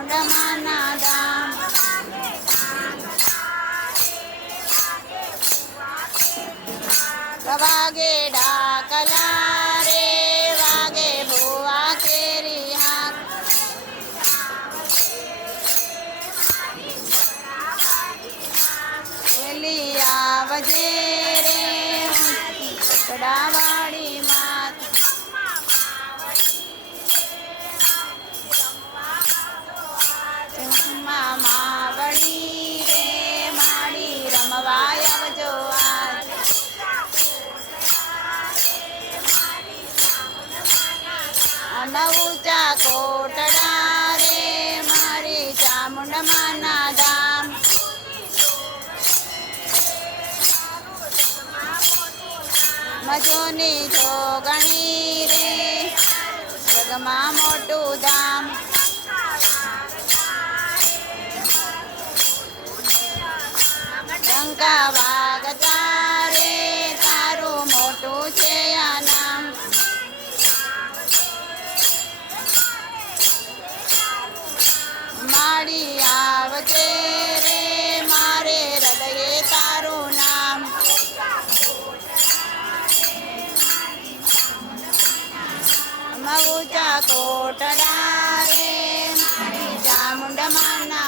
મોઢમાના દામ વાગે ડાકલા રે વાગે ભુવા કેરી હાથ વજે રે કડાવાડી અનઉચા કોટડા મારી ચામુંડમાના ધામ મજોની જોગણી રે જગમાં મોટું ધામ ડંકા કોટડા રે ચામુંડમાના